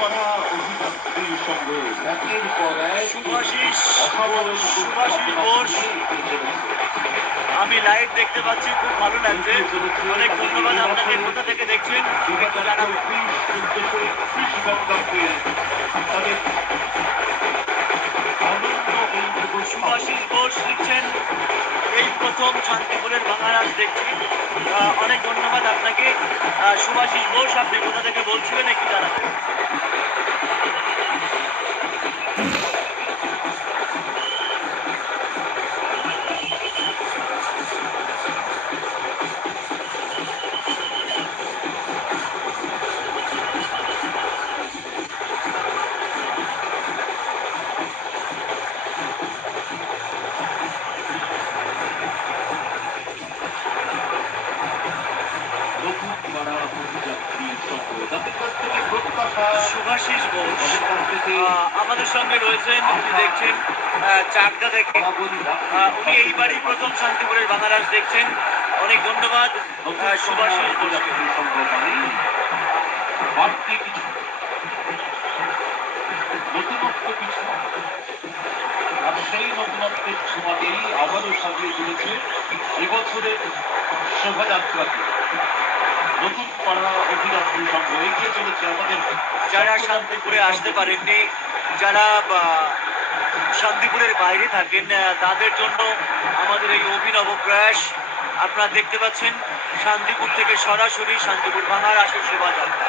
পাড়া অভিযাত্রীর সঙ্গে একের পর এক শুভাশিস অসাধারণ ঘোষ, আমি লাইভ দেখতে পাচ্ছি, খুব ভালো লাগছে। অনেক ধন্যবাদ আপনাকে। কোথা থেকে দেখছেন একটু জানাবেন। তাদের শুভাশিস ঘোষ লিখছেন, এই প্রথম শান্তিপুরের বাংলারাজ দেখছি। অনেক ধন্যবাদ আপনাকে। শুভাশিস ঘোষ, আপনি কোথা থেকে বলছিলেন একটু জানাবেন। শুভাশিস ঘোষ আমাদের সঙ্গে রয়েছেন, উনি দেখছেন চাকদা থেকে। উনি এইবারই প্রথম শান্তিপুরের বাংলারাজ দেখছেন। অনেক ধন্যবাদ শুভাশিস ঘোষকে। নতুনত্ব কিছু আর সেই নতুনত্বের ছোঁয়াতেই আবারও সাজিয়ে তুলেছে এবছরের শোভাযাত্রাকে। নতুন পাড়া অভিযাত্রী সংঘ এগিয়ে চলেছে আমাদের। যারা শান্তিপুরে আসতে পারেননি, যারা শান্তিপুরের বাইরে থাকেন, তাদের জন্য আমাদের এই অভিনব প্রয়াস। আপনারা দেখতে পাচ্ছেন শান্তিপুর থেকে সরাসরি শান্তিপুর ভাঙার আসল শোভাযাত্রা।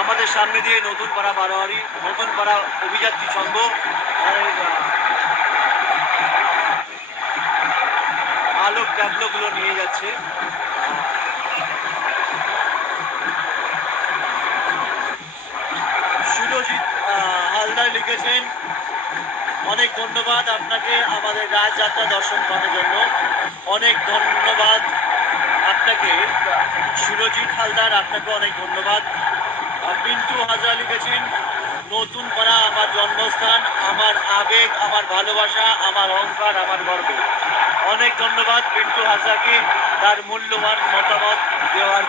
আমাদের সামনে দিয়ে নতুন পাড়া বারোয়ারি, নতুন পাড়া অভিযাত্রী সংঘ আলোক ট্যাবলোগুলো নিয়ে যাচ্ছে। সুরজিৎ হালদার লিখেছেন, অনেক ধন্যবাদ আপনাকে আমাদের রাজযাত্রা দর্শন করার জন্য। অনেক ধন্যবাদ আপনাকে সুরজিৎ হালদার, আপনাকে অনেক ধন্যবাদ। পিন্টু হাজরা লিখেছেন, নতুন পাড়া আমার জন্মস্থান, আমার আবেগ, আমার ভালোবাসা, আমার অহংকার, আমার গর্ব। অনেক ধন্যবাদ পিন্টু হাজরাকে তার মূল্যবান মতামত দেওয়ার